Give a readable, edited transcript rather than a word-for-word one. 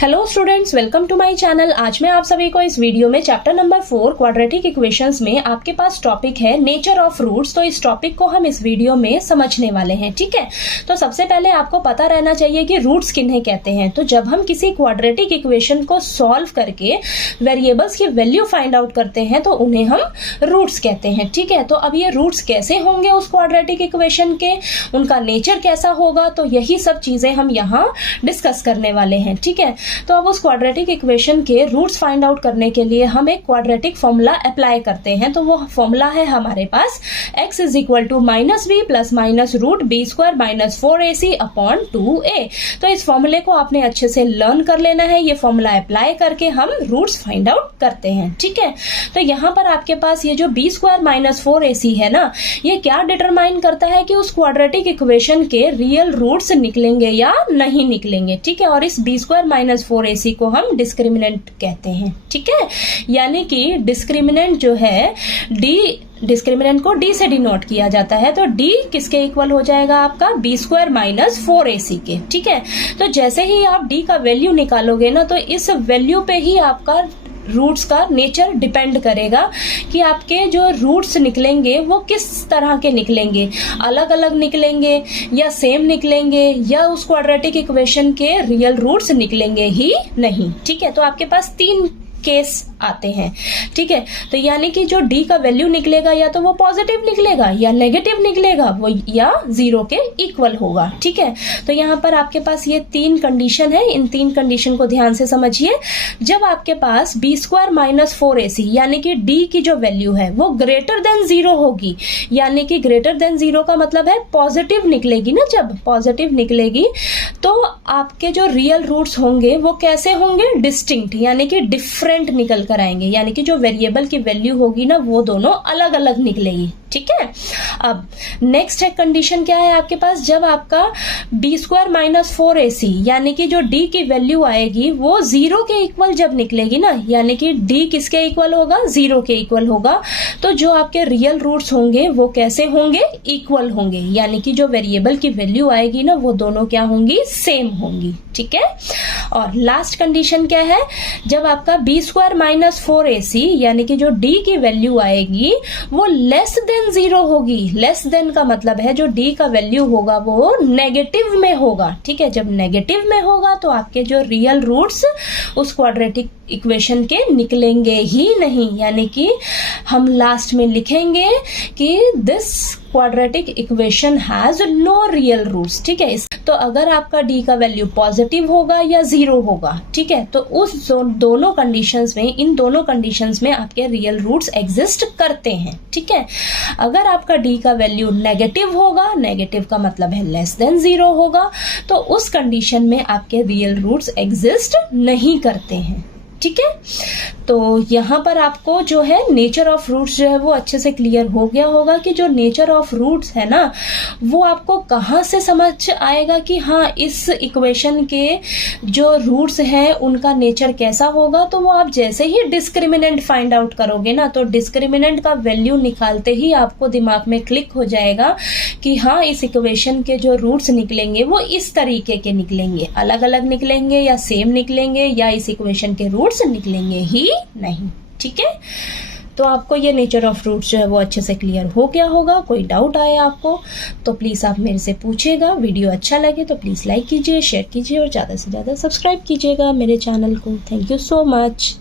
Hello students, welcome to my channel. आज मैं आप सभी को इस वीडियो में चैप्टर नंबर 4 क्वाड्रेटिक इक्वेशंस में आपके पास टॉपिक है नेचर ऑफ रूट्स। तो इस टॉपिक को हम इस वीडियो में समझने वाले हैं, ठीक है। तो सबसे पहले आपको पता रहना चाहिए कि रूट्स किन्हें कहते हैं। तो जब हम किसी क्वाड्रेटिक इक्वेशन को सॉल्व करके वेरिएबल्स की वैल्यू फाइंड आउट करते हैं तो उन्हें हम रूट्स कहते हैं, ठीक है। तो अब ये रूट्स कैसे होंगे उस क्वाड्रेटिक इक्वेशन के, उनका नेचर कैसा होगा, तो यही सब चीजें हम यहाँ डिस्कस करने वाले हैं, ठीक है। तो अब उस क्वाड्रेटिक इक्वेशन के रूट्स फाइंड आउट करने के लिए हम एक क्वाड्रेटिक फॉर्मूला अप्लाई करते हैं। तो वो फॉर्मूला है हमारे पास x is equal to minus B plus minus root B square minus 4ac upon 2a। तो इस फॉर्मूले को आपने अच्छे से लर्न कर लेना है। ये फॉर्मूला अप्लाई करके हम रूट्स फाइंड आउट करते हैं, ठीक है। तो यहाँ पर आपके पास ये जो बी स्क्वायर माइनस 4ac है ना, ये क्या डिटरमाइन करता है कि उस क्वाड्रेटिक इक्वेशन के रियल रूट्स निकलेंगे या नहीं निकलेंगे, ठीक है। और इस बी स्क्वायर माइनस 4ac को हम डिस्क्रिमिनेंट कहते हैं, ठीक है। यानी कि डिस्क्रिमिनेंट जो है डिस्क्रिमिनेंट को d से डिनोट किया जाता है। तो d किसके इक्वल हो जाएगा आपका b स्क्वायर माइनस 4ac के, ठीक है। तो जैसे ही आप d का वैल्यू निकालोगे ना, तो इस वैल्यू पे ही आपका रूट्स का नेचर डिपेंड करेगा कि आपके जो रूट्स निकलेंगे वो किस तरह के निकलेंगे, अलग अलग निकलेंगे या सेम निकलेंगे या उस क्वाड्रेटिक इक्वेशन के रियल रूट्स निकलेंगे ही नहीं, ठीक है। तो आपके पास 3 केस आते हैं, ठीक है। तो यानी कि जो d का वैल्यू निकलेगा या तो वो पॉजिटिव निकलेगा या नेगेटिव निकलेगा, वो या 0 के इक्वल होगा, ठीक है। तो यहाँ पर आपके पास ये 3 कंडीशन है। इन 3 कंडीशन को ध्यान से समझिए। जब आपके पास बी स्क्वायर माइनस 4ac यानी कि d की जो वैल्यू है वो ग्रेटर देन 0 होगी, यानी कि ग्रेटर देन 0 का मतलब है पॉजिटिव निकलेगी ना। जब पॉजिटिव निकलेगी तो आपके जो रियल रूट्स होंगे वो कैसे होंगे, डिस्टिंक्ट, यानी कि डिफरेंट निकल कर आएंगे। यानी कि जो वेरिएबल की वैल्यू होगी ना वो दोनों अलग अलग निकलेगी, ठीक है। अब नेक्स्ट है कंडीशन क्या है आपके पास, जब आपका बी स्क्वायर माइनस 4ac यानी कि जो d की वैल्यू आएगी वो 0 के इक्वल जब निकलेगी ना, यानी कि d किसके इक्वल होगा, 0 के इक्वल होगा, तो जो आपके रियल रूट्स होंगे वो कैसे होंगे, इक्वल होंगे। यानी कि जो वेरिएबल की वैल्यू आएगी ना वो दोनों क्या होंगी, सेम होंगी, ठीक है। और लास्ट कंडीशन क्या है, जब आपका बी स्क्वायर माइनस 4ac यानी कि जो d की वैल्यू आएगी वो लेस देन 0 होगी। लेस देन का मतलब है जो d का वैल्यू होगा वो नेगेटिव में होगा, ठीक है। जब नेगेटिव में होगा तो आपके जो रियल रूट्स उस क्वाड्रेटिक इक्वेशन के निकलेंगे ही नहीं। यानी कि हम लास्ट में लिखेंगे कि this quadratic equation has no real roots, ठीक है। तो अगर आपका d का वैल्यू पॉजिटिव होगा या 0 होगा, ठीक है, तो उस दोनों कंडीशंस में, इन दोनों कंडीशंस में आपके रियल रूट्स एग्जिस्ट करते हैं, ठीक है। अगर आपका d का वैल्यू नेगेटिव होगा, नेगेटिव का मतलब है लेस देन 0 होगा, तो उस कंडीशन में आपके रियल रूट्स एग्जिस्ट नहीं करते हैं, ठीक है। तो यहाँ पर आपको जो है नेचर ऑफ रूट्स जो है वो अच्छे से क्लियर हो गया होगा कि जो नेचर ऑफ रूट्स है ना वो आपको कहाँ से समझ आएगा कि हाँ इस इक्वेशन के जो रूट्स हैं उनका नेचर कैसा होगा। तो वो आप जैसे ही डिस्क्रिमिनेंट फाइंड आउट करोगे ना, तो डिस्क्रिमिनेंट का वैल्यू निकालते ही आपको दिमाग में क्लिक हो जाएगा कि हाँ इस इक्वेशन के जो रूट्स निकलेंगे वो इस तरीके के निकलेंगे, अलग अलग निकलेंगे या सेम निकलेंगे या इस इक्वेशन के रूट्स निकलेंगे ही नहीं, ठीक है। तो आपको ये नेचर ऑफ रूट्स जो है वो अच्छे से क्लियर हो गया होगा। कोई डाउट आए आपको तो प्लीज आप मेरे से पूछिएगा। वीडियो अच्छा लगे तो प्लीज लाइक कीजिए, शेयर कीजिए और ज्यादा से ज्यादा सब्सक्राइब कीजिएगा मेरे चैनल को। Thank you so much.